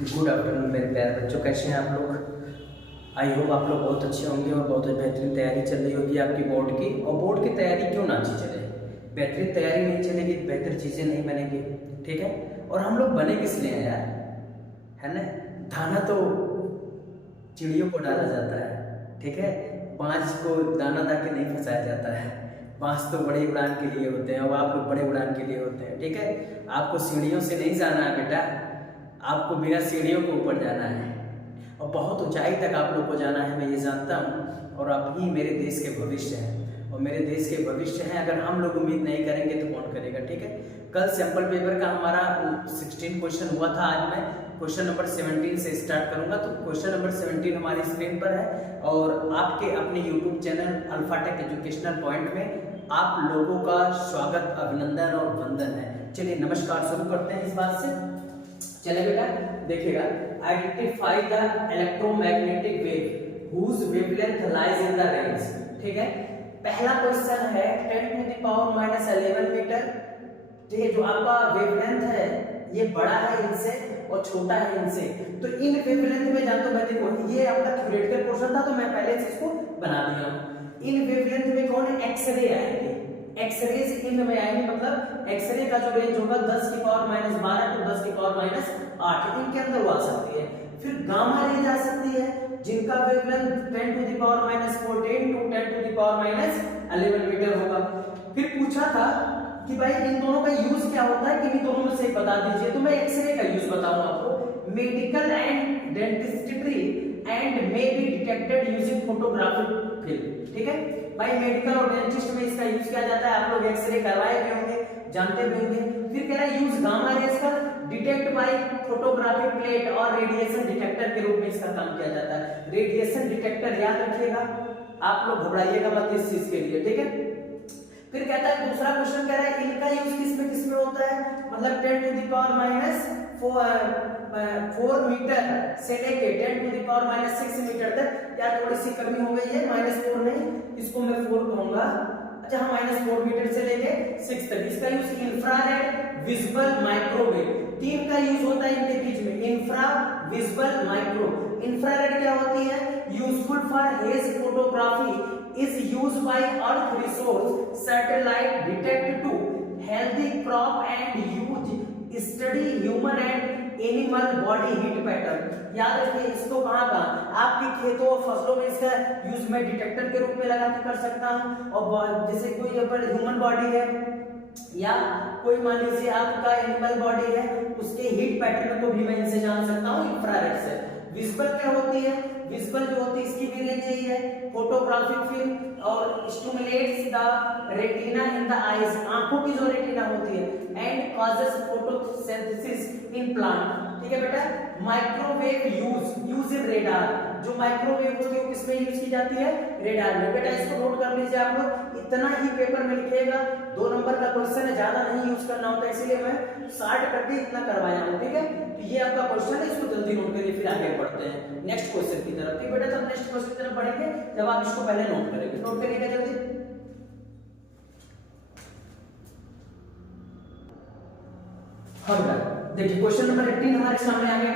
Good afternoon मेरे प्यारे बच्चों, कैसे हैं आप लोग। आई होप आप लोग बहुत अच्छे होंगे और बहुत बेहतरीन तैयारी चल रही होगी आपकी बोर्ड की। और बोर्ड की तैयारी क्यों ना अच्छी चले, बेहतरीन तैयारी नहीं चलेगी तो बेहतर चीज़ें नहीं बनेंगी, ठीक है। और हम लोग बने किस लिए हैं यार, है ना। दाना तो चिड़ियों को डाला जाता है, ठीक है। बाँस को दाना दा के नहीं फंसाया जाता है। बाँस तो बड़े उड़ान के लिए होते हैं और आप लोग बड़े उड़ान के लिए होते हैं, ठीक है। आपको सीढ़ियों से नहीं जाना है बेटा, आपको बिना सीढ़ियों को ऊपर जाना है और बहुत ऊंचाई तक आप लोग को जाना है, मैं ये जानता हूँ। और आप ही मेरे देश के भविष्य हैं और मेरे देश के भविष्य हैं। अगर हम लोग उम्मीद नहीं करेंगे तो कौन करेगा, ठीक है। कल सैंपल पेपर का हमारा 16 क्वेश्चन हुआ था। आज मैं क्वेश्चन नंबर 17 से स्टार्ट करूंगा। तो क्वेश्चन नंबर 17 हमारी स्क्रीन पर है और आपके अपने यूट्यूब चैनल अल्फाटेक एजुकेशनल पॉइंट में आप लोगों का स्वागत, अभिनंदन और वंदन है। चलिए नमस्कार शुरू करते हैं इस बात से। चले बेटा देखिएगा, identify the electromagnetic wave whose wavelength lies in the range, ठीक है। पहला क्वेश्चन है 10⁻⁻11 मीटर। ठीक है, जो आपका वेवलेंथ है ये बड़ा है इनसे और छोटा है इनसे। तो इन वेवलेंथ में जानते हो, मैं देखो ये आपका थ्योरेटिकल पोर्शन था तो मैं पहले से इसको बना दिया हूं। इन वेवलेंथ में कौन है, एक्सरे आएंगे। एक्सरेज इन में आएंगे, मतलब एक्सरे का जो रेंज होगा 10⁻12 to 10⁻8 इनके अंदर वो आ सकती है। फिर गामा रेंज आ सकती है जिनका वेवलेंथ 10⁻14 to 10⁻11 मीटर होगा। फिर पूछा था कि भाई इन दोनों का यूज क्या होता है, कि इन दोनों में से बता दीजिए। तो मैं एक्सरे का यूज बताऊंगा आपको। Medical and dentistry and may be detected using photographic film, ठीक है भाई। मेडिकल और डेंटिस्ट में इसका यूज किया जाता है। आप लोग एक्सरे करवाए भी होंगे, जानते भी होंगे। फिर कह रहा है यूज गामा रेज का, डिटेक्ट बाय फोटोग्राफिक प्लेट और रेडिएशन डिटेक्टर के रूप में इसका काम किया जाता है। रेडिएशन डिटेक्टर याद रखिएगा, आप लोग घबराइएगा मत इस चीज के लिए, ठीक है। फिर कहता है दूसरा क्वेश्चन कह रहा है इनका यूज किस में होता है, मतलब 10⁻⁴ मीटर से लेके 10⁻⁶ मीटर तक। यार थोड़ी सी कमी हो गई है, -4 नहीं, इसको मैं 4 कहूंगा। अच्छा हाँ, -4 मीटर से लेके 6 तक। इसका यूज इंफ्रारेड, विजिबल, माइक्रोवेव, तीन का यूज होता है इनके बीच में। Infra, visible, micro. इंफ्रारेड क्या होती है, useful for hedge photography is used by earth resource satellite detect to healthy crop and use study human and animal body heat pattern। याद रखिए इसको कहाँ आपके खेतों और फसलों में इसका यूज मैं डिटेक्टर के रूप में लगा के कर सकता हूँ। और जैसे कोई अगर ह्यूमन बॉडी है या कोई मान लीजिए आपका एनिमल बॉडी है, उसके हीट पैटर्न को भी मैं इनसे जान सकता हूँ इंफ्रारेड से। विजिबल क्या होती है, विजिबल जो होती है इसकी भी रेंज यही है, फोटोग्राफिक फिल्म और stimulates the retina in the eyes, आंखों की जो रेटिना होती है, and causes photosynthesis in plant, ठीक है बेटा। माइक्रोवेव यूज इन रेडार, जो माइक्रोवेव होती है किसमें यूज की जाती है, रेडार में। बेटा इसको नोट कर लीजिए आप लोग, इतना ही पेपर में लिखिएगा। 2 नंबर का क्वेश्चन है, ज्यादा नहीं यूज करना होता है, इसीलिए मैं 60 करके इतना करवाया हूं, ठीक है। तो ये आपका क्वेश्चन है, इसको जल्दी नोट करिए, फिर आगे बढ़ते हैं नेक्स्ट क्वेश्चन की तरफ। ठीक बेटा, तब नेक्स्ट क्वेश्चन की तरफ बढ़ेंगे जब आप इसको पहले नोट करेंगे। नोट करिएगा जल्दी। हाँ देखिए क्वेश्चन नंबर 18 हमारे सामने आ गया।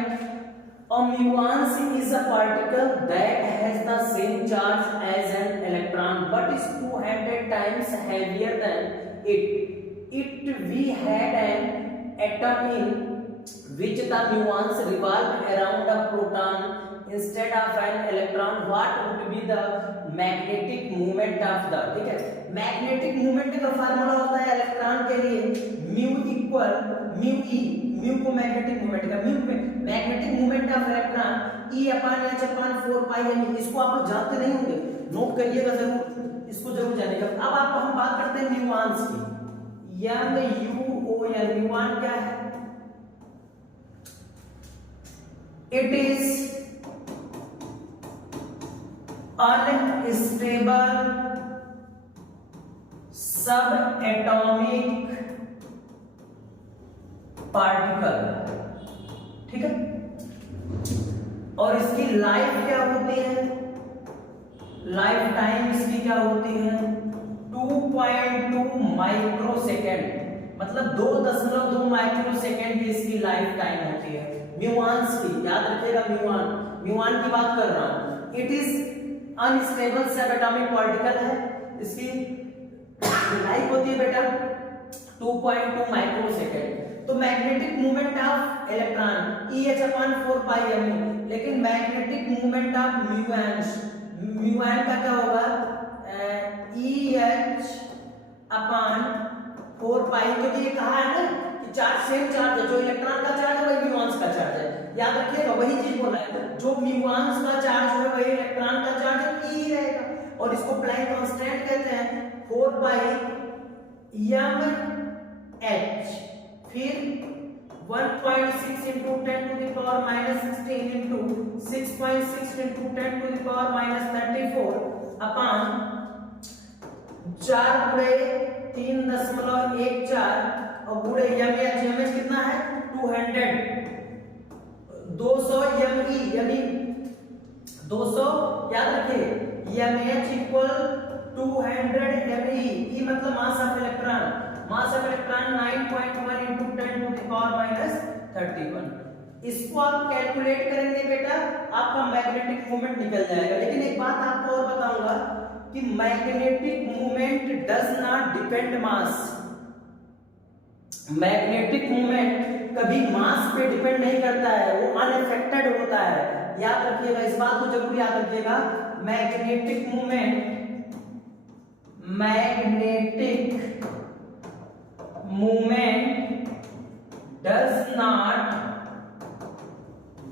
A muons is a particle that has the same charge as an electron but is 200 times heavier than it. We had an atom in which the muons revolve around a proton instead of an electron. What would be the magnetic moment of the, ठीक है। Magnetic movement का formula होता है electron के लिए mu equal mu E, mu को magnetic movement का, mu में magnetic movement of electron E upon H upon 4 pi M. इसको आप लोग जानते नहीं होंगे, नोट करिएगा जरूर, इसको जरूर जानिएगा। अब आप हम बात करते हैं म्यूऑन्स की। M U O N, muon क्या है, it is unstable subatomic particle, ठीक है। और इसकी लाइफ क्या होती है, लाइफ टाइम इसकी क्या होती है 2.2 माइक्रो सेकेंड, मतलब 2.2 माइक्रो सेकेंड की इसकी लाइफ टाइम होती है। म्यूआंस की, याद रखिएगा म्यूआन की बात कर रहा हूं। It is unstable subatomic particle है, इसकी लाइफ होती है बेटा 2.2 माइक्रोसेकंड। तो magnetic movement of electron EH/4πme, लेकिन मैग्नेटिक मूवमेंट ऑफ म्यूआन का क्या होगा EH/4π, क्योंकि ये कहा है ना कि चार्ज सेम चार्ज है, जो इलेक्ट्रॉन का चार्ज है वही म्यूआन्स का चार्ज है, याद रखिएगा वही चीज बोला है, जो म्यूआन्स का चार्ज है वही इलेक्ट्रॉन का चार्ज है, E रहेगा। और इसको प्लैंक कांस्टेंट कहते हैं 4πmh, फिर 1.6 into 10 to the power minus 16 into 6.6 into 10 to the power minus 34 upon 4 गुणे 3.14 और गुणे mh कितना है 200 me, यानी 200 याद रखिए mh इक्वल 200 me, E मतलब mass of electron, 9.1 into 10 to the power minus 31। इसको आप कैलकुलेट करेंगे बेटा आपका मैग्नेटिक मूवमेंट निकल जाएगा। लेकिन एक बात आपको और बताऊंगा कि magnetic movement does not depend mass. Magnetic movement कभी मास पे डिपेंड नहीं करता है, वो अनअफेक्टेड होता है, याद रखिएगा, इस बात को जरूर याद रखिएगा। Magnetic movement does not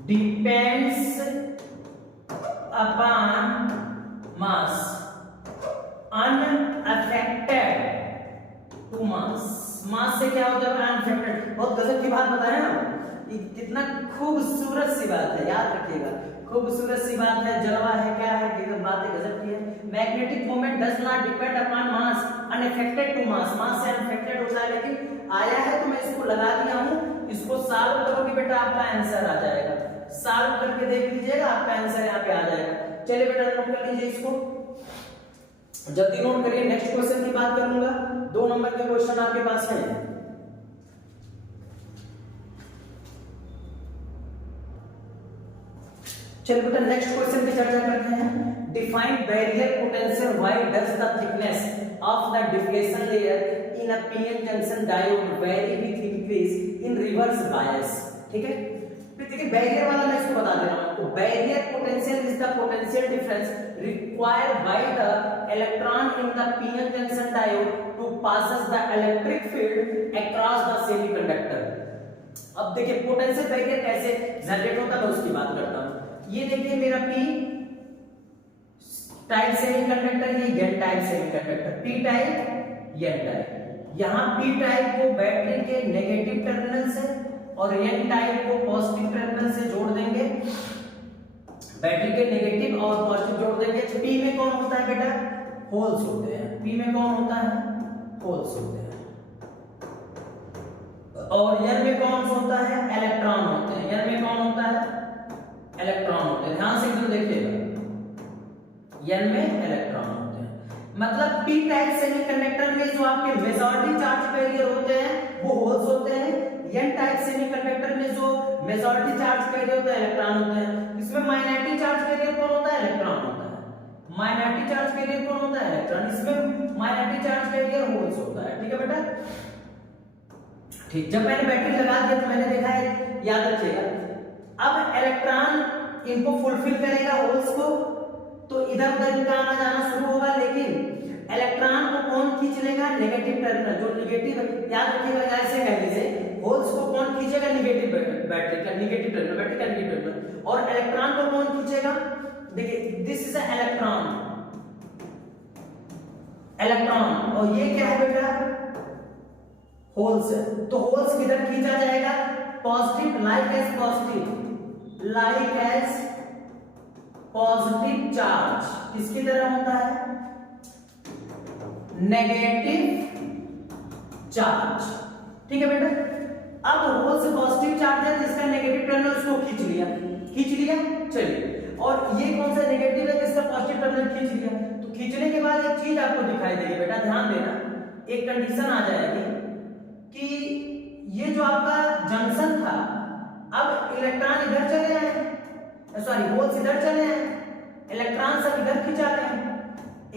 depends upon mass, unaffected to mass। मास से क्या होता है अनअफेक्टेड। बहुत गजब की बात बताया ना, कितना खूबसूरत सी बात है, याद रखिएगा, खूबसूरत सी बात है, जलवा है, क्या है कि बातें गजब की है। Magnetic moment does not depend upon mass, unaffected to mass, mass से अनअफेक्टेड होता है। लेकिन आया है तो मैं इसको लगा दिया हूं, इसको सॉल्व करोगे बेटा आपका आंसर आ जाएगा, सॉल्व करके देख लीजिएगा आपका आंसर यहाँ पे आ जाएगा। चलिए बेटा नोट कर लीजिए, इसको जल्दी नोट करिए, नेक्स्ट क्वेश्चन की बात करूंगा। 2 नंबर के क्वेश्चन आपके पास है। चलिए बेटा नेक्स्ट क्वेश्चन की चर्चा करते हैं। Define barrier potential, why does the thickness of the deflation layer in a PN junction diode very with increase in reverse bias. ठीक है, फिर देखिए बैरियर वाला मैं इसको बता दे रहा हूं। तो barrier potential is the potential difference required by the electron in the PN junction diode two passes the electric field across the semiconductor. अब देखिए पोटेंशियल बैरियर कैसे जनरेट होता है, मैं उसकी बात करता हूं। ये देखिए मेरा पी टाइप सेमीकंडक्टर, ये N type semiconductor, P type N type. यहां पी टाइप को बैटरी के नेगेटिव टर्मिनल से और एन टाइप को पॉजिटिव टर्मिनल से जोड़ देंगे, बैटरी के नेगेटिव और पॉजिटिव जोड़ देंगे। पी में कौन होता है बेटा, होल्स होते हैं, पी में कौन होता है, होल्स होते हैं। और एन में कौन होता है, इलेक्ट्रॉन होते हैं, एन में कौन होता है, इलेक्ट्रॉन होते हैं। ध्यान से एकदम देखिएगा, एन में इलेक्ट्रॉन होते हैं। मतलब पी टाइप सेमीकंडक्टर में जो आपके मेजॉरिटी चार्ज कैरियर होते हैं वो होल्स होते हैं, एन टाइप सेमीकंडक्टर में जो मेजॉरिटी चार्ज कैरियर होते हैं इलेक्ट्रॉन होते हैं। इसमें माइनॉरिटी चार्ज कैरियर कौन होता है, इलेक्ट्रॉन होता है। माइनॉरिटी चार्ज कैरियर कौन होता है, इलेक्ट्रॉन। इसमें माइनॉरिटी चार्ज कैरियर होल्स होता है। ठीक है बेटा, ठीक। जब मैंने बैटरी लगा दिया तो मैंने देखा है, याद रखिएगा, अब इलेक्ट्रॉन इनको फुलफिल करेगा होल्स को, तो इधर उधर इनका आना जाना शुरू होगा, लेकिन इलेक्ट्रॉन को कौन खींच लेगा, नेगेटिव टर्मिनल, जो नेगेटिव, याद रखिएगा ऐसे कहने से होल्स को कौन खींचेगा, नेगेटिव बैटरी का नेगेटिव टर्मिनल, बैटरी का नेगेटिव टर्मिनल, और इलेक्ट्रॉन को कौन खींचेगा। देखिए this is a electron, electron, और ये क्या है बेटा, होल्स है। तो होल्स किधर खींचा जाएगा, positive, like as positive, like as positive charge किसकी तरह होता है, नेगेटिव चार्ज। ठीक है बेटा, अब होल से पॉजिटिव चार्ज है जिसका नेगेटिव टर्मिनल उसको खींच लिया। चलिए, और ये कौन सा नेगेटिव है जिसका पॉजिटिव टर्मिनल खींच लिया। तो खींचने के बाद एक चीज आपको दिखाई देगी बेटा, ध्यान देना, एक कंडीशन आ जाएगी कि ये जो आपका जंक्शन था, अब इलेक्ट्रॉन इधर चले आए, सॉरी होल्स इधर चले आए, इलेक्ट्रॉन सब इधर खिंचा गए,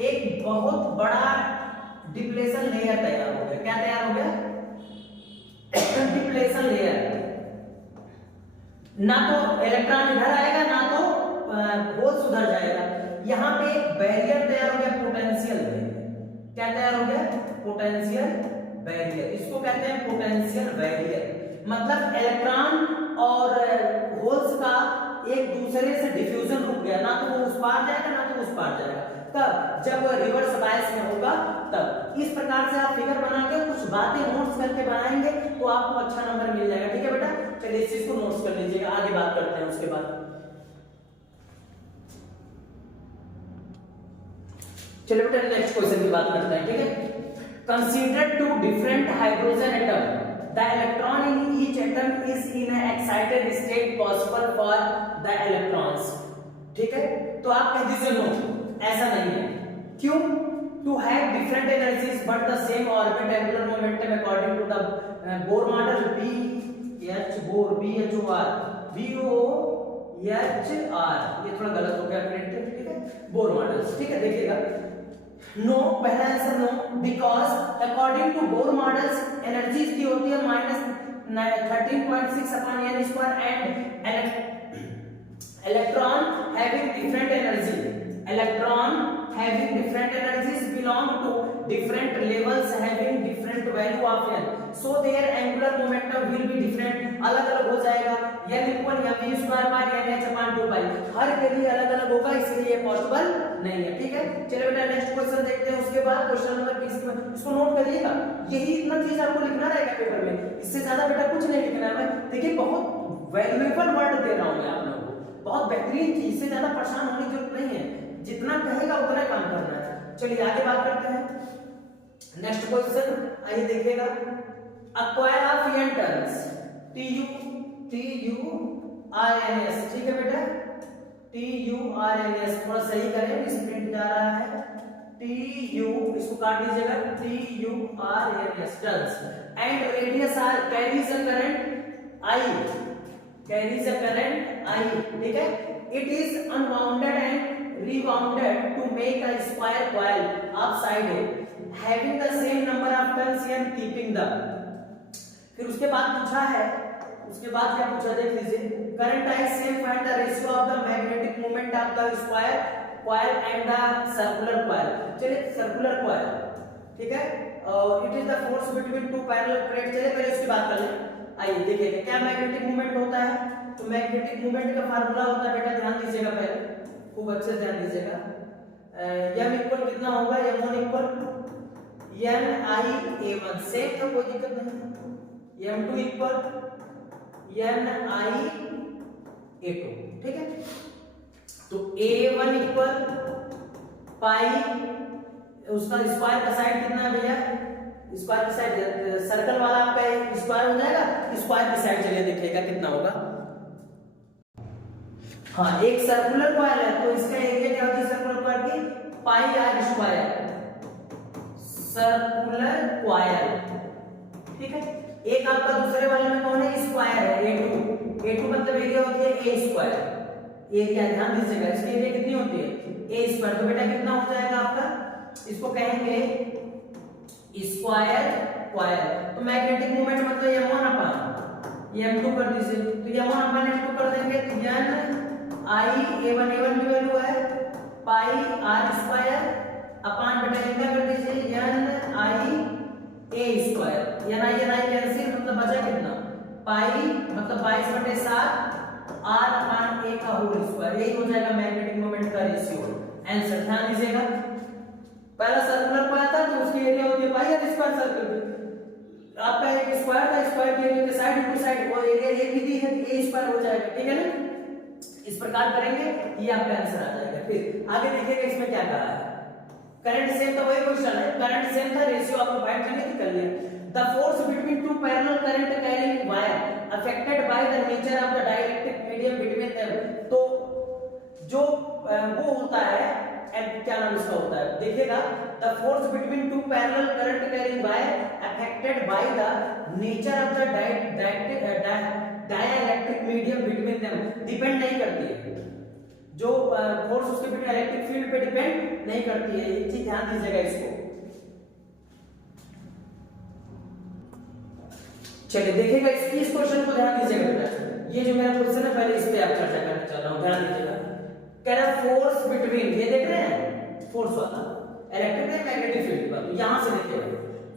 एक बहुत बड़ा डिप्लेशन लेयर तैयार हो गया। क्या तैयार हो गया? Depletion layer. ना तो इलेक्ट्रॉन इधर आएगा, ना तो होल्स उधर जाएगा। यहां पे एक बैरियर तैयार हो गया, पोटेंशियल बैरियर। क्या तैयार हो गया? Potential barrier. इसको कहते हैं पोटेंशियल बैरियर। मतलब इलेक्ट्रॉन और होल्स का एक दूसरे से डिफ्यूजन रुक गया, ना तो वो उस पार जाएगा, ना तो उस पार जाएगा। तब जब रिवर्स बायस में होगा तब इस प्रकार से आप फिगर बना के कुछ बातें नोट्स करके बनाएंगे तो आपको अच्छा नंबर मिल जाएगा। ठीक है बेटा, चलिए इस चीज को नोट्स कर लीजिएगा, आगे बात करते हैं उसके बाद। चलिए बेटा नेक्स्ट क्वेश्चन की बात करते हैं। ठीक है, consider two different hydrogen atom, the electron in each atom is in an excited state possible for the electrons. ठीक है, तो आप कह दीजिए नो, ऐसा नहीं है। क्यों? To have different energies but the same orbit angular momentum according to the Bohr model BH Bohr BHOR BOHR, ये थोड़ा गलत हो गया प्रिंट। ठीक है, बोर मॉडल्स। ठीक है, देखिएगा नो, पहला answer no, because according to Bohr models energy इसकी होती है -13.6 upon n square and electron having different energy, electron having different energies belong to different levels having different value of n, so their angular momentum will be different, अलग अलग हो जाएगा। n equal mv square by nh upon 2 पाई, हर के लिए अलग अलग होगा, इसलिए ये पॉसिबल नहीं है। ठीक है, चलिए बेटा नेक्स्ट क्वेश्चन देखते हैं। उसके बाद क्वेश्चन नंबर 20 इसको नोट करिएगा, यही इतना चीज आपको लिखना रहेगा पेपर में, इससे ज्यादा बेटा कुछ नहीं लिखना है। मैं देखिए बहुत वैल्यूएबल वर्ड दे रहा हूं मैं आप लोगों को, बहुत बेहतरीन चीज, से ज्यादा परेशान होने की जरूरत नहीं है, जितना कहेगा उतना काम करना है। चलिए आगे बात करते हैं। नेक्स्ट क्वेश्चन आइए देखिएगा, a coil of n turns TURNS। ठीक है बेटा, TURNS, थोड़ा सही करें, इस प्रिंट जा रहा है TU, इसको काट दीजिएगा, TURNS turns and radius r carries a current I, carries a current I। ठीक है, it is unwounded and rewounded to make a square coil of side having the same number of turns and keeping the। फिर उसके बाद पूछा है, उसके बाद क्या पूछा देख लीजिए, current I same find the ratio of the magnetic moment of the square coil and the circular coil। चलिए सर्कुलर coil, ठीक है, it is the force between two parallel plates। चलिए पहले इसकी बात कर लें। आइए देखिए क्या मैग्नेटिक मूवमेंट होता है, तो मैग्नेटिक मूवमेंट का फार्मूला होता है बेटा, ध्यान दीजिएगा, पहले खूब अच्छे से ध्यान दीजिएगा। m इक्वल कितना होगा, m1 इक्वल NiA1, सेम था, कोई दिक्कत नहीं। m2 equal NiA2। ठीक है, तो A1 इक्वल पाई, उसका स्क्वायर का साइड कितना है भैया, स्क्वायर की साइड, सर्कल वाला आपका स्क्वायर हो जाएगा, स्क्वायर की साइड चलिए देखिएगा कितना होगा। हाँ, एक सर्कुलर कॉइल है तो इसका एरिया क्या होती है सर्कुलर कॉइल की, पाई आर स्क्वायर, सर्कुलर कॉइल। ठीक है, एक आपका दूसरे वाले में कौन है, स्क्वायर है A2 मतलब एरिया होती है A स्क्वायर, एरिया ध्यान दीजिएगा, इसकी एरिया कितनी होती है A स्क्वायर, तो बेटा कितना हो जाएगा आपका, इसको कहेंगे स्क्वायर कॉइल। तो मैग्नेटिक मोमेंट मतलब m1 अपॉन m2 कर दीजिए, तो m1 अपॉन m2 कर देंगे, तो A1 की वैल्यू है पाई आर स्क्वायर अपॉन बेटा क्या कर दीजिए NiA स्क्वायर, Ni कैंसिल, मतलब बचा कितना, पाई मतलब 22/7 r अपॉन a का होल स्क्वायर, यही हो जाएगा मैग्नेटिक मोमेंट का रेशियो। आंसर ध्यान दीजिएगा, पहला सर्कुलर कॉइल था तो उसकी एरिया होती है पाई आर स्क्वायर, सर्कल आपका एक स्क्वायर था, स्क्वायर के एरिया के साइड टू साइड वो एरिया एक ही दी है, a स्क्वायर हो जाएगा। ठीक है ना, इस प्रकार करेंगे, ये आपका आंसर आ जाएगा। फिर आगे देखिएगा इसमें क्या कहा है, करंट सेम था, वही क्वेश्चन है, करंट सेम था, रेशियो आपको फाइंड करने की कर लिया। The force between two parallel current carrying wire affected by the nature of the dielectric medium between them. तो जो वो होता है, क्या नाम इसका होता है देखिएगा, the force between two parallel current carrying wire affected by the nature of the dielectric medium between them, depend नहीं करती है, जो फोर्स उसके बिटवीन इलेक्ट्रिक फील्ड पे डिपेंड नहीं करती है, ये चीज ध्यान दीजिएगा इसको। चलिए देखिएगा इस क्वेश्चन को ध्यान दीजिएगा बेटा, ये जो मेरा क्वेश्चन है पहले इस पे आप चर्चा करना चाह रहा हूं, ध्यान दीजिएगा। कह रहा फोर्स बिटवीन, ये देख रहे हैं फोर्स वाला इलेक्ट्रिक एंड मैग्नेटिक फील्ड का, तो यहां से देखिएगा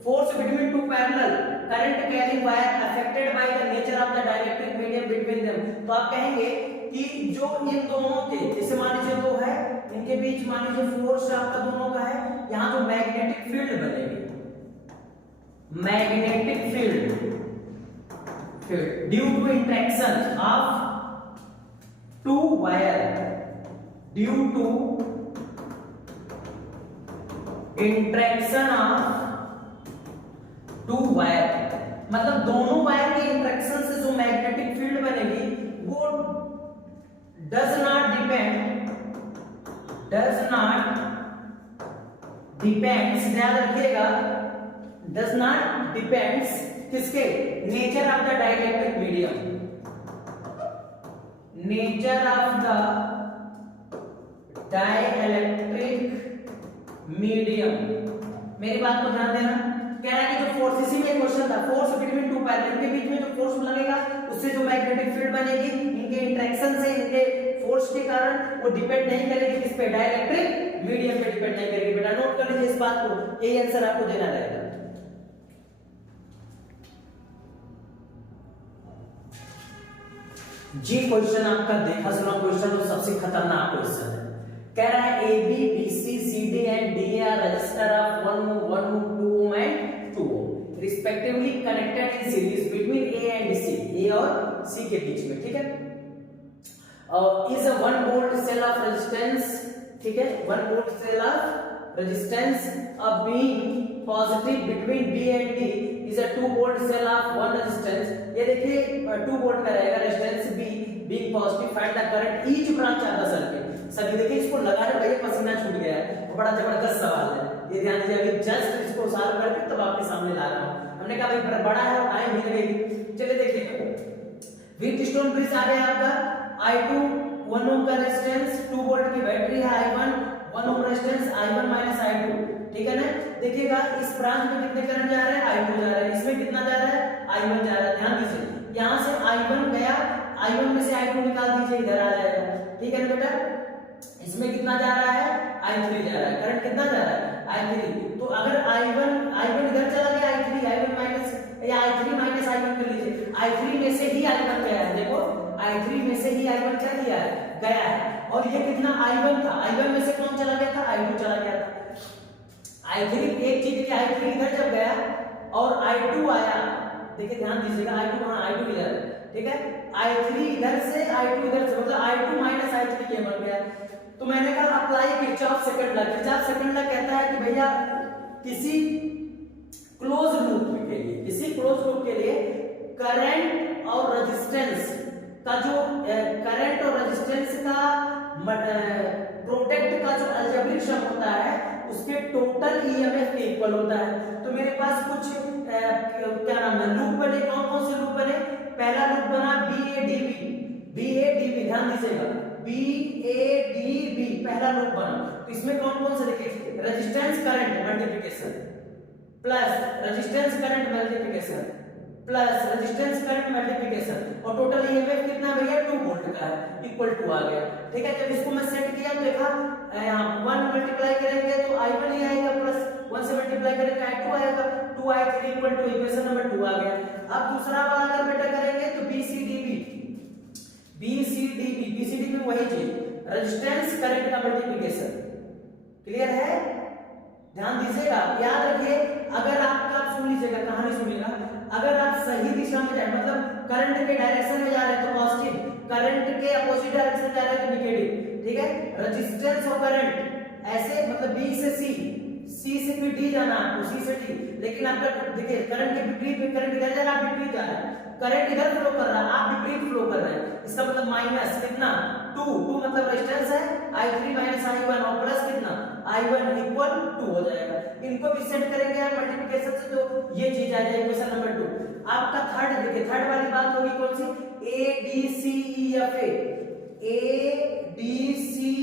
force between two parallel current carrying wire affected by the nature of the dielectric medium between them. तो आप कहेंगे कि जो इन दोनों के, जैसे मान लीजिए दो है, इनके बीच मान लीजिए फोर्स आपका दोनों का है, यहां जो मैग्नेटिक फील्ड बनेगी, magnetic field due to interaction of two wire, due to interaction of two wire, मतलब दोनों वायर के इंटरेक्शन से जो मैग्नेटिक फील्ड बनेगी वो डज नॉट डिपेंड्स, ध्यान रखिएगा, डज नॉट डिपेंड्स किसके, nature of the dielectric medium, nature of the dielectric medium. मेरी बात को ध्यान देना, कह रहा है कि जो फोर्स, इसी में क्वेश्चन था, फोर्स बिटवीन टू पैरेलल के बीच में जो फोर्स लगेगा उससे जो मैग्नेटिक फील्ड बनेगी, इनके इंटरेक्शन से, इनके फोर्स के कारण वो डिपेंड नहीं करेगी किस पे, डाइलेक्ट्रिक मीडियम पे डिपेंड नहीं करेगी। बेटा नोट कर लीजिए इस बात को, यही आंसर आपको देना रहेगा। जी क्वेश्चन आपका देखा सुना क्वेश्चन और सबसे खतरनाक क्वेश्चन है, कह रहा है A B B C C D and D are resistor of 1 ohm 2 ohm and 2 ohm respectively connected in series between A and C, A और सी के बीच में, ठीक है। Is a 1 volt cell of resistance, ठीक है, 1 volt cell of resistance of being positive between B and D is a 2 volt cell of 1 resistance. ये देखिए 2 volt का रहेगा resistance B being positive, find the current each branch of the circuit. सभी देखिए इसको लगाने भैया पसीना छूट गया है, बड़ा जबरदस्त सवाल है, ये ध्यान दीजिए, अभी जस्ट इसको सॉल्व करके तब आपके सामने ला रहा हूं। हमने कहा भाई बड़ा है और टाइम भी लगेगी। चलिए देखिए व्हीटस्टोन ब्रिज आ गया आपका, I2 1 ohm का रेजिस्टेंस, 2 volt की बैटरी है, I1 1 ohm resistance, I1 I2, ठीक है ना। देखिएगा इस ब्रांच में कितने करंट जा रहे हैं, I2 जा रहा है, इसमें कितना जा रहा है, I1 जा रहा है। ध्यान दीजिए यहां से I1 गया, I1 में से I2 निकाल दीजिए, इधर आ जाएगा, ठीक है ना बेटा। इसमें कितना जा रहा है, I3 जा रहा है, करंट कितना जा रहा है, I3। तो अगर I1 इधर चला गया, I3 माइनस या I3 माइनस I1 कर लीजिए, I3 में से ही I1 गया है, देखो I3 में से ही I1 क्या किया है, गया है। और ये कितना I1 था, I1 में से कौन चला गया था, I2 चला गया था। I3 एक चीज की I3 इधर जब गया और I2 आया, देखिए ध्यान दीजिएगा, I2 कहां, I2 इधर, ठीक है, I3 इधर से I2 इधर से, मतलब I2 माइनस I3 ये बन गया। तो मैंने कहा apply Kirchhoff second law. Kirchhoff second law कहता है कि भैया किसी क्लोज लूप के लिए, किसी क्लोज लूप के लिए करंट और रेजिस्टेंस का जो करंट और रेजिस्टेंस का प्रोडक्ट का जो अलजेब्रिक सम होता है उसके टोटल ईएमएफ के इक्वल होता है। तो मेरे पास कुछ क्या नाम है, लूप बने, कौन कौन से लूप बने, पहला लूप बना BADB, ध्यान दीजिएगा, BADB पहला लूप बना। तो इसमें कौन कौन से देखिए, resistance current multiplication plus resistance current multiplication plus resistance current multiplication, और टोटल ईएमएफ कितना भैया 2 वोल्ट का है, इक्वल टू आ गया, ठीक है। जब इसको मैं सेट किया तो देखा यहां 1 मल्टीप्लाई करेंगे तो I1 ही आएगा, प्लस 1 से मल्टीप्लाई करेंगे I2 आएगा, 2I3 equal to equation number 2 आ गया। अब दूसरा वाला अगर बेटा करेंगे तो BCDB में वही चीज, रेजिस्टेंस करंट का मल्टीप्लिकेशन, क्लियर है, ध्यान दीजिएगा, याद रखिए। अगर आपका सुन लीजिएगा, कहानी सुनिएगा, अगर आप सही दिशा में जाए, मतलब करंट के डायरेक्शन में जा रहे हैं तो पॉजिटिव, करंट के अपोजिट डायरेक्शन में जा रहे हैं तो नेगेटिव, ठीक है। रेजिस्टेंस और करंट ऐसे, मतलब B से C से फिर D जाना, C से D, लेकिन आपका देखिए करंट के विपरीत में, करंट इधर जा रहा है, आप विपरीत जा रहा है, करंट इधर फ्लो कर रहा है, आप विपरीत फ्लो कर रहे हैं, इसका मतलब माइनस कितना 2 मतलब रेजिस्टेंस है, I3 माइनस I1 और प्लस कितना I1 इक्वल 2 हो जाएगा। इनको भी सेट करेंगे आप मल्टीप्लिकेशन से, तो ये चीज आ जाएगी इक्वेशन नंबर 2। आपका थर्ड देखिए, थर्ड वाली बात होगी कौन सी, ADCEFA, ADCEFA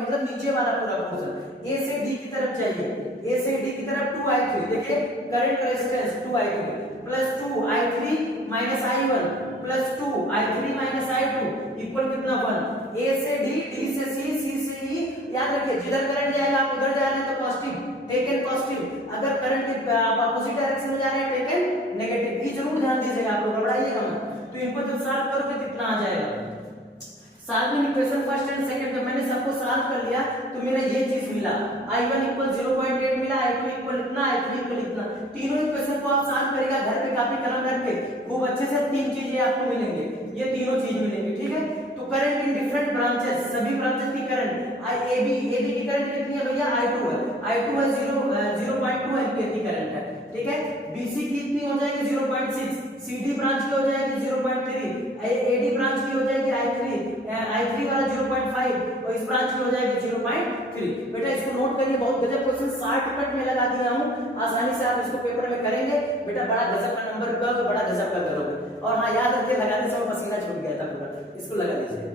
मतलब नीचे वाला पूरा पोर्शन, A से D की तरफ चाहिए, A से D की तरफ 2I3, देखिए current resistance 2I3 plus 2I3 minus I1 plus 2I3 minus I2 equal कितना 1, A से D, D से C, C से E, याद रखिए जिधर करंट जाएगा आप उधर जा रहे हैं तो पॉजिटिव, टेकन पॉजिटिव, अगर करंट की अपोजिट डायरेक्शन में जा रहे हैं टेकन नेगेटिव, ये जरूर ध्यान दीजिएगा आप लोग, घबराइएगा मत। तो इनको जब सॉल्व करोगे कितना आ जाएगा, solving equation first and second जब मैंने सबको सॉल्व कर लिया तो मेरा ये चीज मिला, I1 इक्वल 0.8 मिला, I2 इक्वल इतना, I3 इक्वल इतना। तीनों इक्वेशन को आप सॉल्व करेगा घर पे कॉपी कलम रख के खूब अच्छे से, तीन चीजें आपको मिलेंगे, ये तीनों चीज मिलेंगे, ठीक है। तो करंट इन डिफरेंट ब्रांचेस, सभी ब्रांचेस की करंट, AB की करंट कितनी है भैया, I2 है 0.2 एंपियर की करंट है, ठीक है। BC की कितनी हो जाएगी 0.6, CD ब्रांच की हो जाएगी 0.3, AD ब्रांच की हो जाएगी I3 वाला 0.5 और इस ब्रांच की हो जाएगी 0.3। बेटा इसको नोट करिए, बहुत गजब क्वेश्चन शॉर्टकट में लगा दिया हूं, आसानी से आप इसको पेपर में करेंगे बेटा, बड़ा गजब का नंबर रुका तो बड़ा गजब का करोगे। और हाँ याद रखिए लगाने समय पसीना छूट गया था पूरा, इसको लगा दीजिए।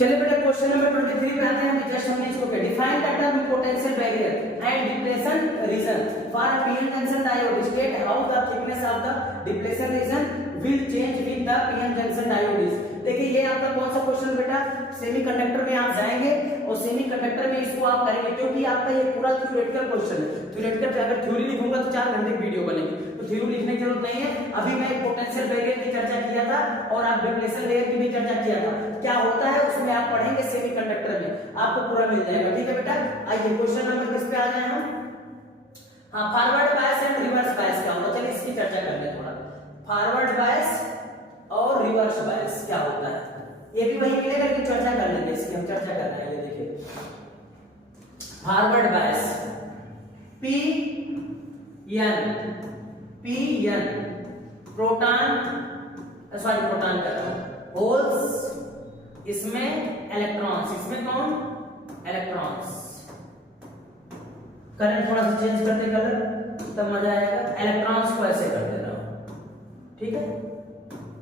चलिए बेटा क्वेश्चन नंबर 23 पे आते हैं, जस्ट हमने इसको क्या define the term potential barrier and depletion region for a PN junction diode, state how the thickness of the depletion region will change with the PN junction diode is. देखिए ये आपका कौन सा क्वेश्चन बेटा, semiconductor में आप जाएंगे और सेमीकंडक्टर में इसको आप करेंगे, क्योंकि आपका ये पूरा थ्योरेटिकल क्वेश्चन है। थ्योरेटिकल अगर थ्योरी लिखूंगा तो 4 घंटे की वीडियो बनेगी, तो थ्योरी लिखने की जरूरत नहीं है। अभी मैं पोटेंशियल बैरियर की चर्चा किया था और आप डिप्लेशन लेयर की भी चर्चा किया था, क्या होता है उसमें आप पढ़ेंगे सेमीकंडक्टर में, आपको पूरा मिल जाएगा, ठीक है बेटा। आइए क्वेश्चन नंबर किस पे आ जाए हम, हाँ forward bias and reverse bias क्या होता है, चलिए इसकी चर्चा करते हैं थोड़ा। फॉरवर्ड बायस और रिवर्स बायस क्या होता है, ये भी वही मिलेगा लेकिन चर्चा कर लेंगे इसकी, हम चर्चा कर रहे हैं। ये देखिए forward bias P N proton का होल्स, इसमें इलेक्ट्रॉन्स, इसमें कौन इलेक्ट्रॉन्स, करंट थोड़ा सा चेंज करते कलर तब मजा आएगा, इलेक्ट्रॉन्स को ऐसे कर देना, ठीक है।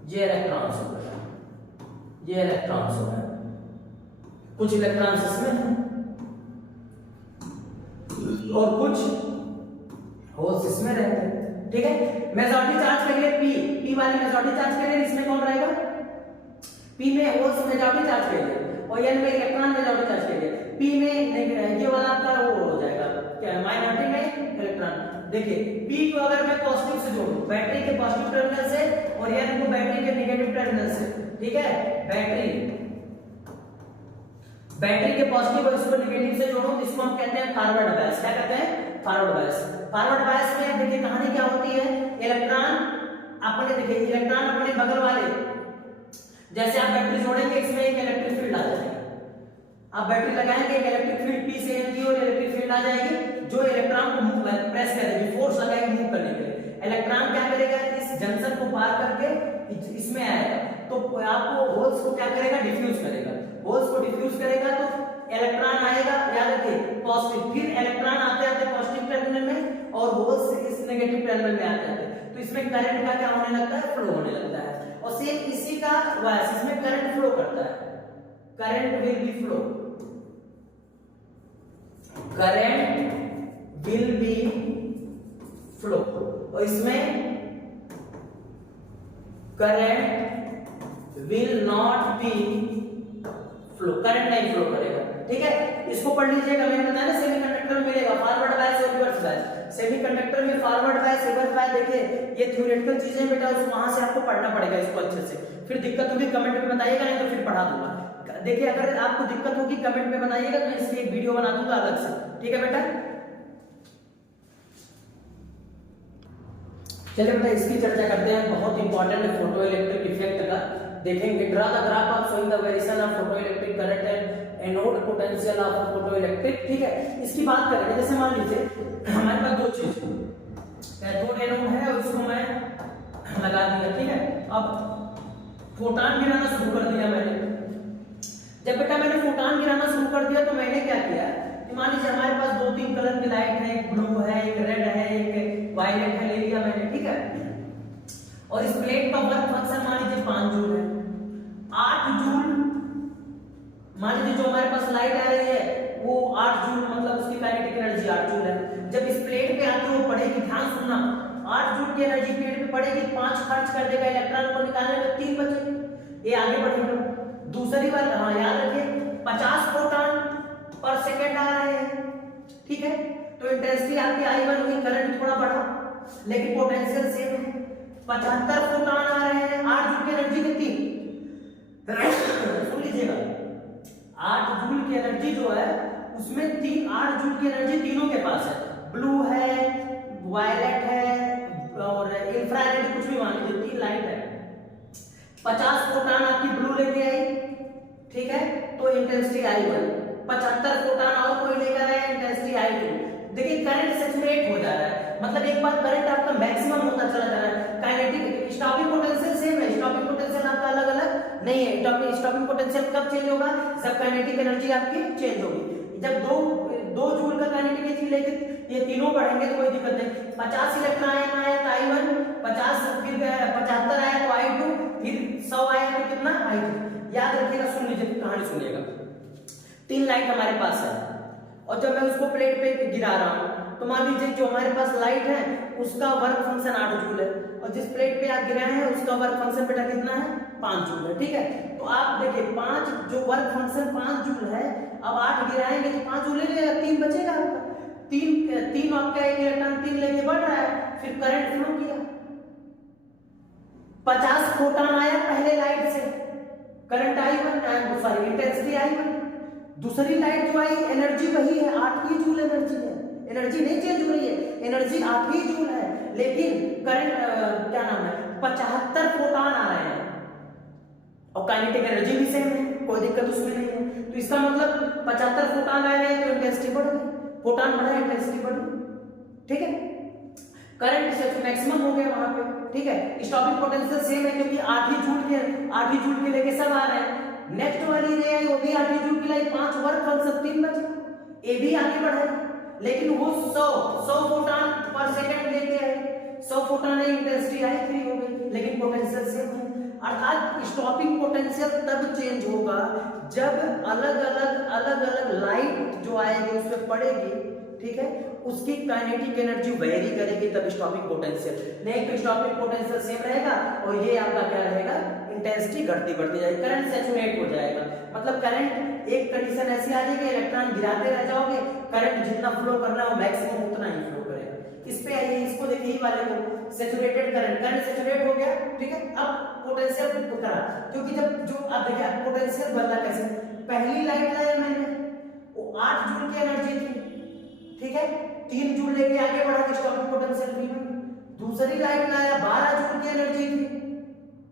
ये इलेक्ट्रॉन्स हो गया, ये इलेक्ट्रॉन्स हो गया, कुछ इलेक्ट्रॉन्स इसमें और कुछ होल्स इसमें रहते हैं, ठीक है। मेजॉरिटी चार्ज के लिए P वाली मेजॉरिटी चार्ज के लिए इसमें कौन रहेगा, P में होल्स मेजॉरिटी चार्ज के लिए और N में इलेक्ट्रॉन मेजॉरिटी चार्ज के लिए, P में ये वाला आपका वो हो जाएगा क्या माइनॉरिटी में इलेक्ट्रॉन। देखिए P को अगर मैं पॉजिटिव से जोड़ूं, बैटरी के पॉजिटिव टर्मिनल से और N को बैटरी के नेगेटिव टर्मिनल से, ठीक है। बैटरी के पॉजिटिव और इसको नेगेटिव से जोड़ो तो इसको हम कहते हैं फॉरवर्ड बायस। क्या कहते हैं, फॉरवर्ड बायस। फॉरवर्ड बायस में देखिए कहानी क्या होती है, इलेक्ट्रॉन अपने देखिए इलेक्ट्रॉन अपने बगल वाले, जैसे आप बैटरी जोड़ेंगे इसमें एक इलेक्ट्रिक फील्ड आ जाएगी, आप बैटरी लगाएंगे एक इलेक्ट्रिक फील्ड P से N की और इलेक्ट्रिक फील्ड आ जाएगी जो इलेक्ट्रॉन को मूव प्रेस करेगी, फोर्स लगाएगी मूव करने के लिए। इलेक्ट्रॉन क्या करेगा, इस जंक्शन को पार करके इसमें आएगा तो आपको होल्स को क्या करेगा, डिफ्यूज करेगा, होल्स को डिफ्यूज करेगा तो इलेक्ट्रॉन आएगा, याद रखिए पॉजिटिव, फिर इलेक्ट्रॉन आते आते पॉजिटिव टर्मिनल में और होल्स इस नेगेटिव टर्मिनल में आते आते तो इसमें करंट का क्या होने लगता है, फ्लो होने लगता है। और सेम इसी का वायस, इसमें करंट फ्लो करता है, current will be flow, current will be flow, और इसमें current will not be flow, current नहीं फ्लो करेगा, ठीक है। इसको पढ़ लीजिएगा, मैंने बताया ना सेमीकंडक्टर में मिलेगा फॉरवर्ड बायस और रिवर्स बायस। सेमीकंडक्टर में फॉरवर्ड बायस रिवर्स बायस, देखिए ये थ्योरेटिकल चीजें बेटा, उस वहां से आपको पढ़ना पड़ेगा इसको अच्छे से, फिर दिक्कत होगी कमेंट में बताइएगा, नहीं तो फिर पढ़ा दूंगा। देखिए अगर आपको दिक्कत होगी कमेंट में बताइएगा, तो इसकी एक वीडियो बना दूंगा अलग से, ठीक है बेटा। चलिए बेटा इसकी चर्चा करते हैं, बहुत इंपॉर्टेंट है फोटो इलेक्ट्रिक इफेक्ट का, देखेंगे draw the graph of showing the variation of photo electric current and anode potential of photo electric, ठीक है। इसकी बात करेंगे, जैसे मान लीजिए हमारे पास दो चीज कैथोड एनोड है और इसको मैं लगा दिया, ठीक है। अब फोटॉन गिराना शुरू कर दिया मैंने, जब बेटा मैंने फोटॉन गिराना शुरू कर दिया तो मैंने क्या किया, मान लीजिए हमारे पास 2-3 कलर की लाइट है, और इस प्लेट का वर्क फंक्शन मान लीजिए 5 जूल है। 8 जूल मान लीजिए जो हमारे पास लाइट आ रही है वो 8 जूल, मतलब उसकी काइनेटिक एनर्जी 8 जूल है। जब इस प्लेट पे आके वो पड़ेगी, ध्यान सुनना, 8 जूल की एनर्जी प्लेट पे पड़ेगी, 5 खर्च कर देगा इलेक्ट्रॉन को निकालने में, 3 बचेंगे, ये आगे बढ़ेगा। दूसरी बात याद रखिए 50 प्रोटॉन पर सेकंड आ रहे हैं, ठीक है, तो इंटेंसिटी आपकी I1 हुई, करंट थोड़ा बढ़ा लेकिन पोटेंशियल सेम है। 75 प्रोटॉन आ रहे हैं, 8 जूल की एनर्जी कितनी, सुन लीजिएगा, 8 जूल की एनर्जी जो है उसमें 8 जूल की एनर्जी तीनों के पास है, ब्लू है, वायलेट है और इंफ्रारेड, कुछ भी मान लीजिए, 3 लाइट है। 50 प्रोटॉन आपकी ब्लू लेके आई, ठीक है, तो इंटेंसिटी I1। 75 प्रोटॉन और कोई लेकर आया, इंटेंसिटी I2। देखिए करंट सैचुरेट हो जा रहा है, मतलब एक बार करंट आपका मैक्सिमम होता चला जा रहा है। काइनेटिक स्टॉपिंग पोटेंशियल सेम है, स्टॉपिंग पोटेंशियल आपका अलग अलग नहीं है। स्टॉपिंग पोटेंशियल कब चेंज होगा, जब काइनेटिक एनर्जी आपकी चेंज होगी। जब 2 जूल का काइनेटिक एनर्जी लेके ये तीनों बढ़ेंगे तो कोई दिक्कत नहीं। 50 इलेक्ट्रॉन आया तो I1, 50 फिर 75 आया तो I2, फिर 100 आया तो कितना I3। याद रखिएगा, सुन लीजिए, कहानी सुनिएगा। 3 लाइट हमारे पास है और जब मैं उसको प्लेट पे गिरा रहा हूं तो मान लीजिए जो हमारे पास लाइट है उसका वर्क फंक्शन 8 जूल है और जिस प्लेट पे आप गिराए हैं उसका वर्क फंक्शन बेटा कितना है, 5 जूल है, ठीक है। तो आप देखिए 5 जो वर्क फंक्शन 5 जूल है, अब 8 गिराएंगे तो 5 जूल ले लेगा, 3 बचेगा आपका। 3 आपका एक इलेक्ट्रॉन 3 लेके बढ़ रहा है, फिर करंट फ्लो किया, 50 प्रोटॉन आया पहले लाइट से, current I1, sorry intensity I1। दूसरी लाइट जो आई एनर्जी वही है, 8 ही जूल एनर्जी है, एनर्जी नहीं चेंज हो रही है, एनर्जी 8 ही जूल है, लेकिन करंट क्या नाम है 75 प्रोटॉन आ रहे हैं और काइनेटिक एनर्जी भी सेम है, कोई दिक्कत उसमें नहीं है। तो इसका मतलब 75 प्रोटॉन आ रहे हैं तो इंटेंसिटी बढ़ गई, प्रोटॉन बढ़ा इंटेंसिटी बढ़ गई, ठीक है। करंट से मैक्सिमम हो गया वहां पे, ठीक है। स्टॉपिंग पोटेंशियल सेम है क्योंकि 8 ही जूल के लेके सब आ रहे हैं। नेक्स्ट वाली रे आई वो भी 8 जूल की लाई, 5 वर्क फंक्शन 3 बचे, ए भी आगे बढ़ेगा लेकिन वो 100 फोटॉन पर सेकंड लेके आए, 100 फोटॉन है, इंटेंसिटी I3 हो गई लेकिन पोटेंशियल सेम है। अर्थात स्टॉपिंग पोटेंशियल तब चेंज होगा जब अलग अलग लाइट जो आएगी उसमें पड़ेगी, ठीक है, उसकी काइनेटिक एनर्जी वेरी करेगी, तब स्टॉपिंग पोटेंशियल। नहीं तो स्टॉपिंग पोटेंशियल सेम रहेगा और ये आपका क्या रहेगा, इंटेंसिटी घटती बढ़ती जाएगी, करंट सैचुरेट हो जाएगा। मतलब करंट एक कंडीशन ऐसी आ जाएगी, इलेक्ट्रॉन गिराते रह जाओगे, करंट जितना फ्लो करना है वो मैक्सिमम उतना ही फ्लो करेगा। इस पे आइए, इसको देखिए, ही वाले को सैचुरेटेड करंट सैचुरेट हो गया, ठीक है। अब पोटेंशियल करा, क्योंकि जब जो आप देखिए पोटेंशियल बदला कैसे, पहली लाइट लाया मैंने वो 8 जूल की एनर्जी थी, ठीक है, 3 जूल लेके आगे बढ़ा तो स्टॉपिंग पोटेंशियल भी बन। दूसरी लाइट लाया 12 जूल की एनर्जी थी,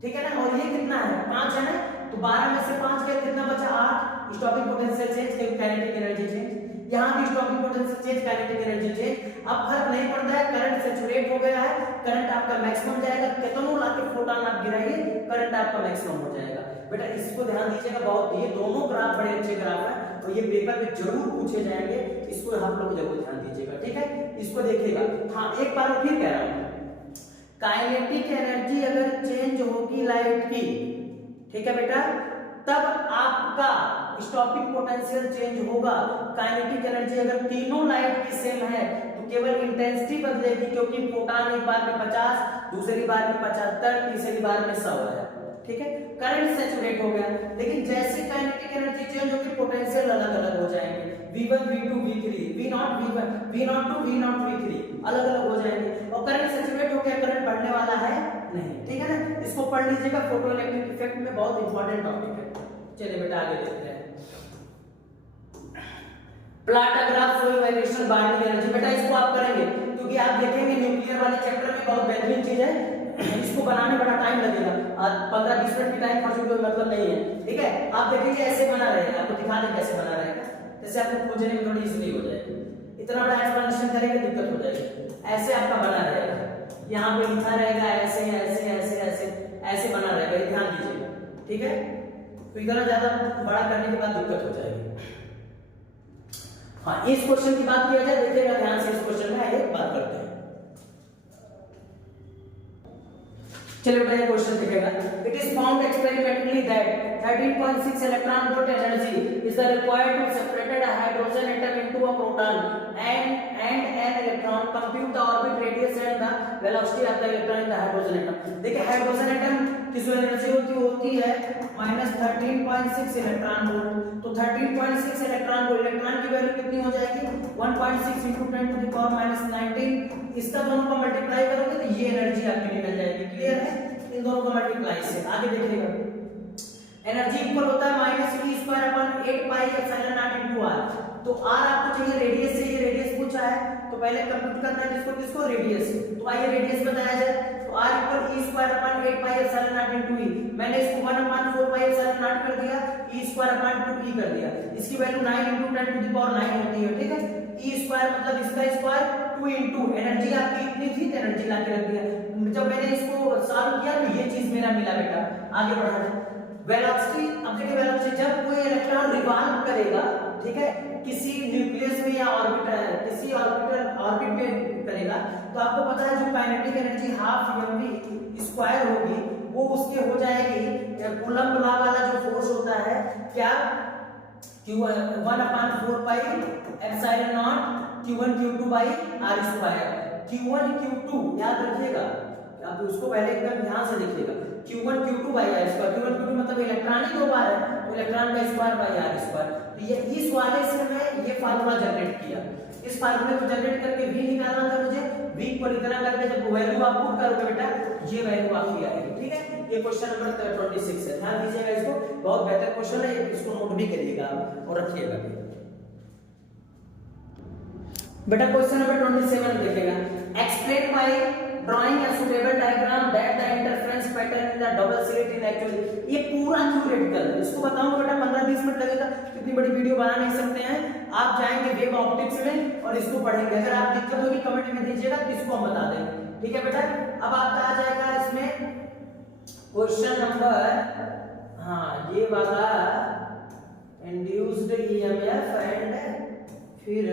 ठीक है ना, और ये कितना है 5 है ना, तो 12 में से 5 गया कितना बचा 8, stopping potential change, kinetic energy change, यहां भी stopping potential change, kinetic energy change. अब फर्क नहीं पड़ता है, करंट सैचुरेट हो गया है, करंट आपका मैक्सिमम जाएगा, कितनों लाके प्रोटॉन आप गिराइए करंट आपका मैक्सिमम हो जाएगा। बेटा इसको ध्यान दीजिएगा, बहुत ये दोनों ग्राफ बड़े अच्छे ग्राफ है और ये पेपर में जरूर पूछे जाएंगे, इसको आप लोग जरूर ध्यान दीजिएगा, ठीक है। इसको देखिएगा, हाँ एक बार फिर कह रहा हूं, काइनेटिक एनर्जी अगर चेंज होगी लाइट की, ठीक है बेटा, तब आपका स्टॉपिंग पोटेंशियल चेंज होगा। काइनेटिक एनर्जी अगर तीनों लाइट की सेम है तो केवल इंटेंसिटी बदलेगी, क्योंकि प्रोटॉन एक बार में 50, दूसरी बार में 75, तीसरी बार में 100 है, ठीक है। करंट सैचुरेट हो गया, लेकिन जैसे काइनेटिक एनर्जी चेंज होगी पोटेंशियल अलग अलग हो जाएंगे, V1 V2 V3, V0 V1 V0 2 V0 V3 अलग अलग हो जाएंगे, और करंट सैचुरेट हो गया, करंट बढ़ने वाला है नहीं, ठीक है ना। इसको पढ़ लीजिएगा, फोटोइलेक्ट्रिक इफेक्ट में बहुत इंपॉर्टेंट टॉपिक है। चलिए बेटा आगे देखते हैं, plot graph flow vibration binding energy. बेटा इसको आप करेंगे क्योंकि आप देखेंगे न्यूक्लियर वाले चैप्टर में बहुत बेहतरीन चीज है, इसको बनाने बड़ा टाइम लगेगा, आज 15-20 मिनट की टाइम खर्च कोई मतलब नहीं है, ठीक है। आप देखेंगे ऐसे बना रहेगा, आपको दिखा दें कैसे बना रहेगा, जैसे आपको खोजने में थोड़ी इजीली हो जाएगी, इतना बड़ा एक्सप्लेनेशन करेंगे दिक्कत हो जाएगी। ऐसे आपका बना रहेगा, यहाँ पे लिखा रहेगा ऐसे ऐसे ऐसे ऐसे ऐसे बना रहेगा, ध्यान दीजिएगा, ठीक है। तो इतना ज्यादा बड़ा करने के बाद दिक्कत हो जाएगी। हाँ इस क्वेश्चन की बात किया जाए, देखिएगा ध्यान से, इस क्वेश्चन में एक बात करते हैं। चलिए बेटा ये क्वेश्चन दिखेगा, it is found experimentally that 13.6 electron volt energy is required to separate a hydrogen atom into a proton and an electron, compute the orbit radius and the velocity of the electron in the hydrogen atom. देखिए hydrogen atom की जो energy होती है -13.6 electron volt. तो 13.6 electron volt, electron की value कितनी हो जाएगी 1.6 × 10⁻⁻19। इसका दोनों को मल्टीप्लाई करोगे तो ये एनर्जी आपकी निकल जाएगी। क्लियर है? इन दोनों को मल्टीप्लाई से आगे देखिएगा, एनर्जी इक्वल होता है -v²/8πε0 r। तो r आपको चाहिए रेडियस से, ये रेडियस पूछा है तो पहले कंप्यूट करना है किसको किसको, रेडियस। तो आइए रेडियस बताया जाए, तो r = e²/8πε0 e। मैंने इसको 1/4πε0 कर दिया, e²/2e कर दिया। इसकी वैल्यू 9 × 10⁹ होती है। ठीक है, e² मतलब इसका स्क्वायर 2 × एनर्जी आपकी इतनी थी तो एनर्जी ला के रख दिया। जब मैंने इसको सॉल्व किया तो ये चीज मेरा मिला बेटा। आगे बढ़ा जाए, वेलोसिटी। अब देखिए वेलोसिटी, जब कोई इलेक्ट्रॉन रिवॉल्व करेगा, ठीक है, किसी न्यूक्लियस में या ऑर्बिटल, किसी ऑर्बिट में करेगा, तो आपको पता है जो काइनेटिक एनर्जी ½ mv² होगी वो उसके हो जाएगी कूलम्ब लॉ वाला जो फोर्स होता है क्या, q1/4πε0 q1 q2/r²। q1 q2 याद रखिएगा, आप उसको पहले एकदम ध्यान से देखिएगा, q1 q2/r²। q1 q2 मतलब इलेक्ट्रॉन ही दो बार है तो इलेक्ट्रॉन का स्क्वायर/r²। तो ये इस वाले से मैं ये फार्मूला जनरेट किया। इस फार्मूले को जनरेट करके v निकालना था मुझे। v को इतना करके जब वैल्यू आप पुट करोगे बेटा ये वैल्यू आपकी आएगी। ठीक है, ये क्वेश्चन नंबर 26 है, ध्यान दीजिएगा इसको, बहुत बेहतर क्वेश्चन है, इसको नोट भी करिएगा और रखिएगा बेटा। क्वेश्चन नंबर 27 देखिएगा, explain by drawing a suitable diagram that the interference pattern in the double slit in actually. ये पूरा थ्योरेटिकल, इसको बताऊंगा बेटा 15-20 मिनट लगेगा, इतनी बड़ी वीडियो बना नहीं सकते हैं। आप जाएंगे वेब ऑप्टिक्स में और इसको पढ़ेंगे। अगर आप दिक्कत होगी कमेंट में दीजिएगा तो इसको हम बता देंगे। ठीक है बेटा, अब आपका आ जाएगा इसमें क्वेश्चन नंबर, हाँ ये वाला इंड्यूस्ड ईएमएफ एंड फिर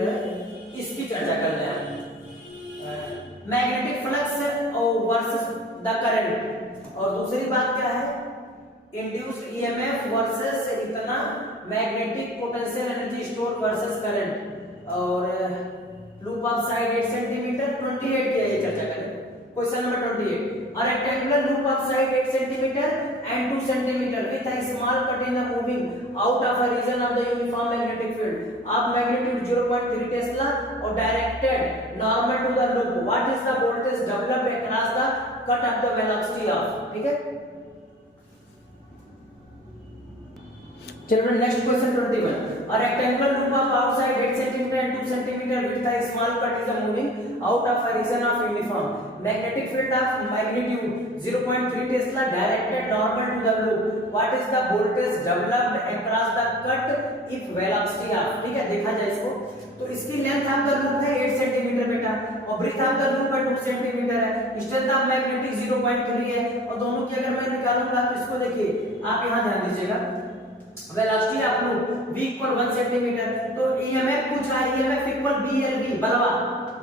इसकी चर्चा कर रहे हैं, magnetic flux versus the current. और दूसरी बात क्या है, इंड्यूस्ड ईएमएफ वर्सेस इतना magnetic potential energy store versus current. और लूप ऑफ साइड 8 सेंटीमीटर 28 की ये चर्चा करें। Question number 28, a rectangular loop of side 8 centimeter and 2 centimeter with a small cut in the moving out of a region of the uniform magnetic field of magnitude 0.3 Tesla or directed normal to the loop. What is the voltage developed across the cut of the velocity of? ठीक है, चलो next question 21, a rectangular loop of outside 8 cm and 2 cm with a small cut is moving out of a region of uniform magnetic field of magnitude 0.3 Tesla directed normal to the loop. What is the voltage developed across the cut if velocity of? ठीक है, देखा जाए इसको, तो इसकी length of the loop है 8 centimetre बेटा और ब्रेथ ऑफ द लूप है 2 सेंटीमीटर है, स्ट्रेंथ ऑफ मैग्नेटिक 0.3 है और दोनों की अगर मैं निकालूंगा तो इसको देखिए, आप यहां ध्यान दीजिएगा, velocity of loop v = 1 centimetre, तो ईएमएफ पूछ रहा है, ईएमएफ = BLV, बलवा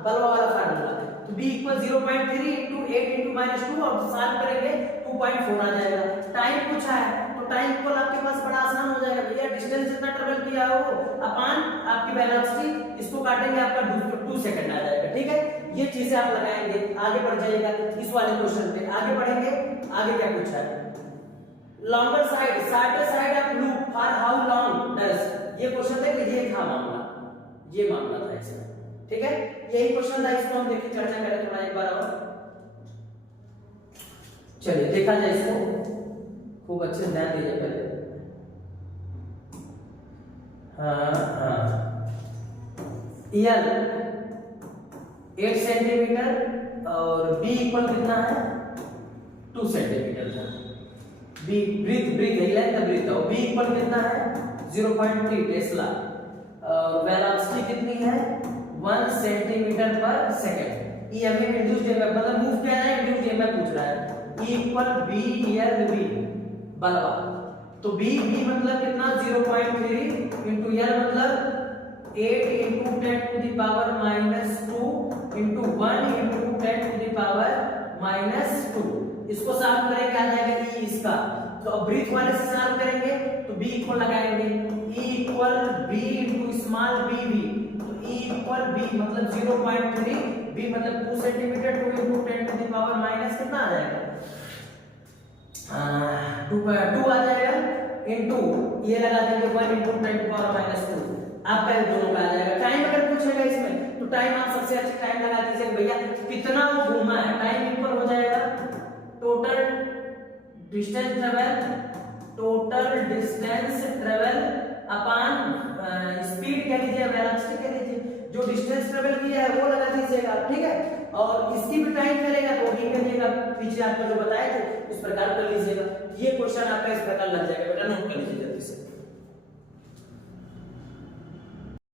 वाला फार्मूला, तो b = 0.3 × 8 × -2 और सॉल्व करेंगे 2.4 आ जाएगा। टाइम पूछा है तो टाइम को आपके पास बड़ा आसान हो जाएगा भैया, डिस्टेंस जितना ट्रेवल किया हो अपॉन आपकी वेलोसिटी, इसको काटेंगे आपका 2 सेकंड आ जाएगा। ठीक है, ये चीजें आप लगाएंगे, आगे बढ़ जाइएगा इस वाले क्वेश्चन पे, आगे बढ़ेंगे। आगे क्या पूछा है, longer side shorter side of loop for how long does, ये क्वेश्चन था, ये था मामला, ये मामला था इसमें। ठीक है, यही क्वेश्चन था, इसको हम देखिए चर्चा करें थोड़ा एक बार और। चलिए देखा जाए इसको, खूब अच्छे से ध्यान दीजिए पहले। एल 8 सेंटीमीटर और बी इक्वल कितना है 2 सेंटीमीटर था। बी ब्रीथ है, ब्रीथ और बी इक्वल कितना है 0.3 टेस्ला और वेलोसिटी कितनी है 1 सेंटीमीटर पर सेकंड। ईएमएफ इंड्यूस्ड ईएमएफ मतलब मूव क्या है, इंड्यूस्ड ईएमएफ पूछ रहा है, BLV बलवा, तो B मतलब कितना 0.3 इंटू L मतलब 8 into 10 to the power -2 into 1 into 10 to the power -2। इसको सॉल्व तो अब ब्रीथ वाले से सॉल्व करेंगे तो b इक्वल लगाएंगे, e equal b into small b v, तो e इक्वल b मतलब 0.3, b मतलब 2 centimetre, 2 into 10 to the power minus कितना आ जाएगा 2 आ जाएगा, इनटू ये लगा देंगे 1 इनटू 10 टू पावर माइनस 2, आपका ये दोनों का आ जाएगा। टाइम अगर पूछेगा इसमें तो टाइम आप सबसे अच्छा टाइम लगा दीजिए भैया, कितना वो घूमा है, टाइम इक्वल हो जाएगा total distance travel upon speed कह लीजिए, वेलोसिटी कह लीजिए, जो डिस्टेंस ट्रेवल किया है वो लगा दीजिएगा, ठीक है। और इसकी भी टाइम करेगा तो भी करिएगा, पीछे आपको जो बताए थे उस प्रकार कर लीजिएगा। ये क्वेश्चन आपका इस प्रकार लग जाएगा बेटा, नोट कर लीजिए जल्दी से।